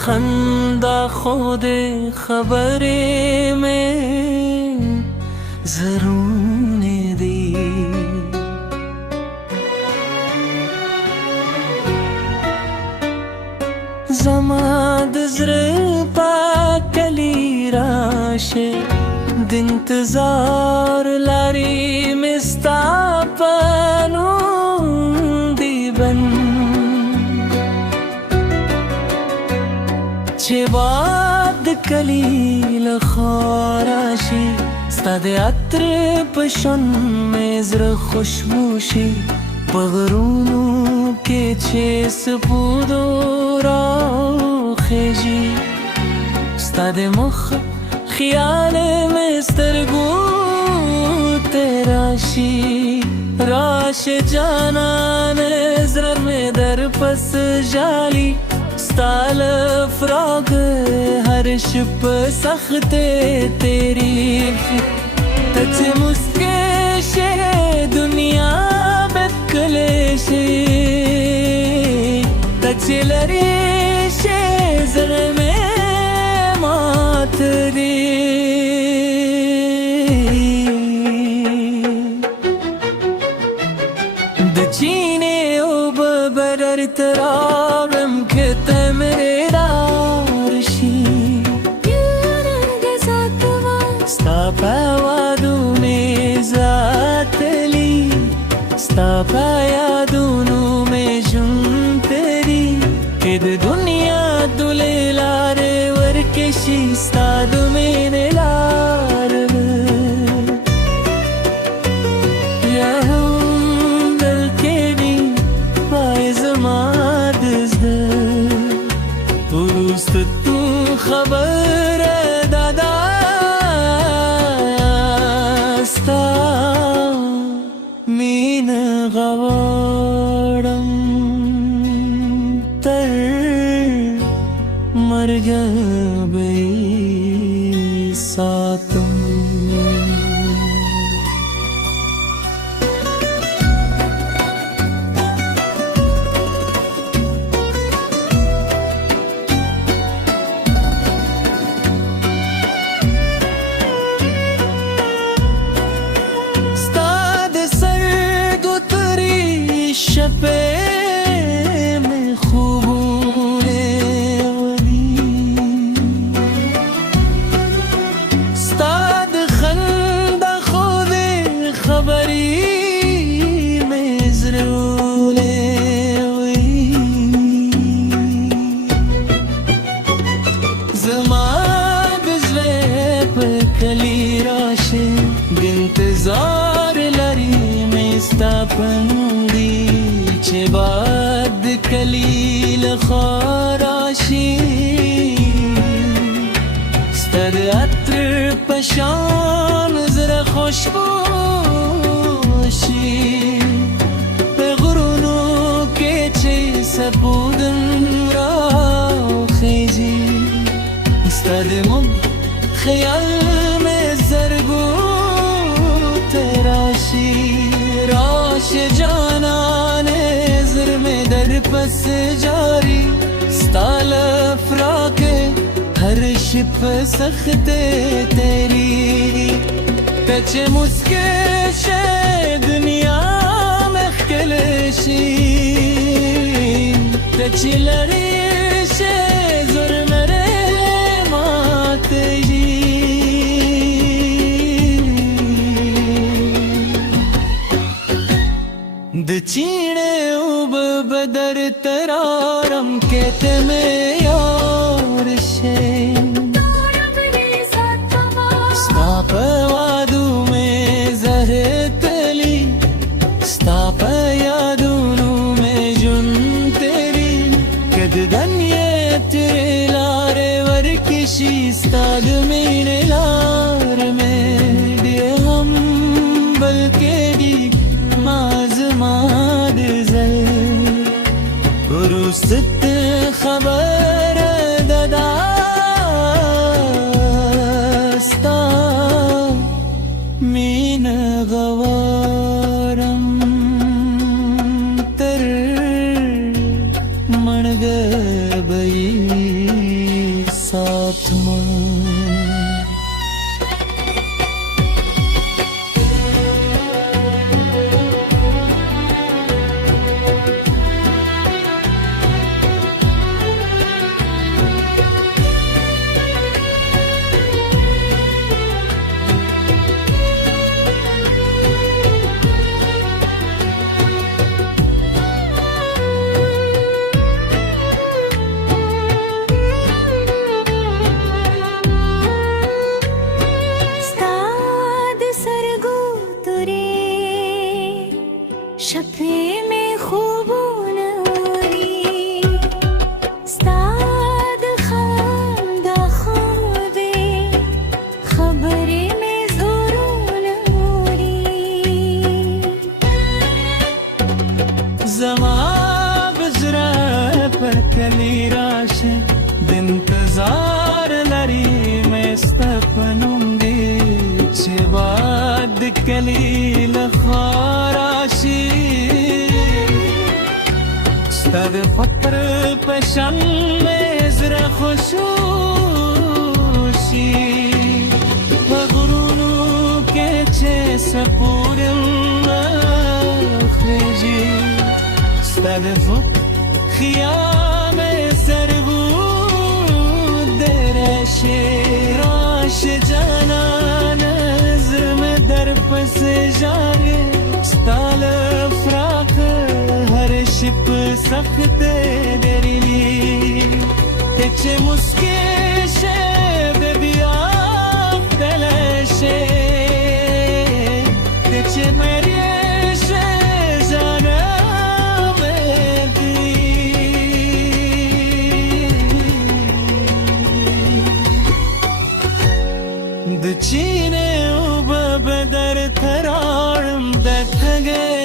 खंदा खुद खबरे में जरूर दी जमाद ज़्रपा कली राशे दिंतजार लारी मिस्तापनु दीबन चेबाद कलील खाराशी स्तादे अत्र पशन में ज़र खुशबूशी बगरूनु के चेस पुदोरा खेजी स्तादे मुख ख्याल में स्तरगू तेराशी राश जाना नजर में दर पस जाली स्ताल फ्राग हर शिप सख्ते तेरी तच मुस्के शे दुनिया बेकलेशे तच लरे शे जर में मातरी दचीने ओब बरर तरारम के तमरेदारशी स्तापावादुने जातली स्तापायादुनु में जुंतरी इद दुनिया दुले लारे वर्केशी स्तादु मेरे लार तू खबर दादा स्ता मीन गवाडम तर मर गए सातम शपे में खूबूरे वली स्ताद खंदा खुदे खबरी में ज़रूरे वली ज़माद ज़्वेप कली राशे दिंतजार लरी में स्तापन चेबाद कलील खाराशी स्तर अत्र पशान ज़रा खुशबूशी बेगुरुनु के चे सबूदन राखेजी स्तर मुब ख्याल में ज़रगू तेराशी राश जाना पस जारी स्ताल फ्राके हर शिप सख्ते तेरी कचे मुस्के शे दुनिया में खलेशी कचे लड़ी शे ज़ुर मरे माते दचीने उब बदर तरारम कहते में यार शे स्तापवादु में जहतली स्तापयादुनु में जुन तेरी कद धन्य तेरे लारे वर किसी स्ताद मेरे लार में दिए हम बल्कि दी माज़माद ज़ल उरुस्त खबर ददास्ता मीन गवारम तर मण गई शफे में खूबून उरी स्ताद खामदा खूबे खबरे में जोरून उरी जवाब जरा पर कली राशे दिन इंतजार लरी में सपनुंगी बाद कलील खाराशी स्तद फक्र पशन में जरा खुशूशी वगुरुनु के चे सपूरन खजी स्तद फक खियाम सरगू दरशे राश जाना से जागे स्ताल फ्राक हर शिप सख्त दरिली तेचे मुस्के शेद बिया तलशे तेचे मेरे शे जाना मेरी दचीने बदर थरारम दथगे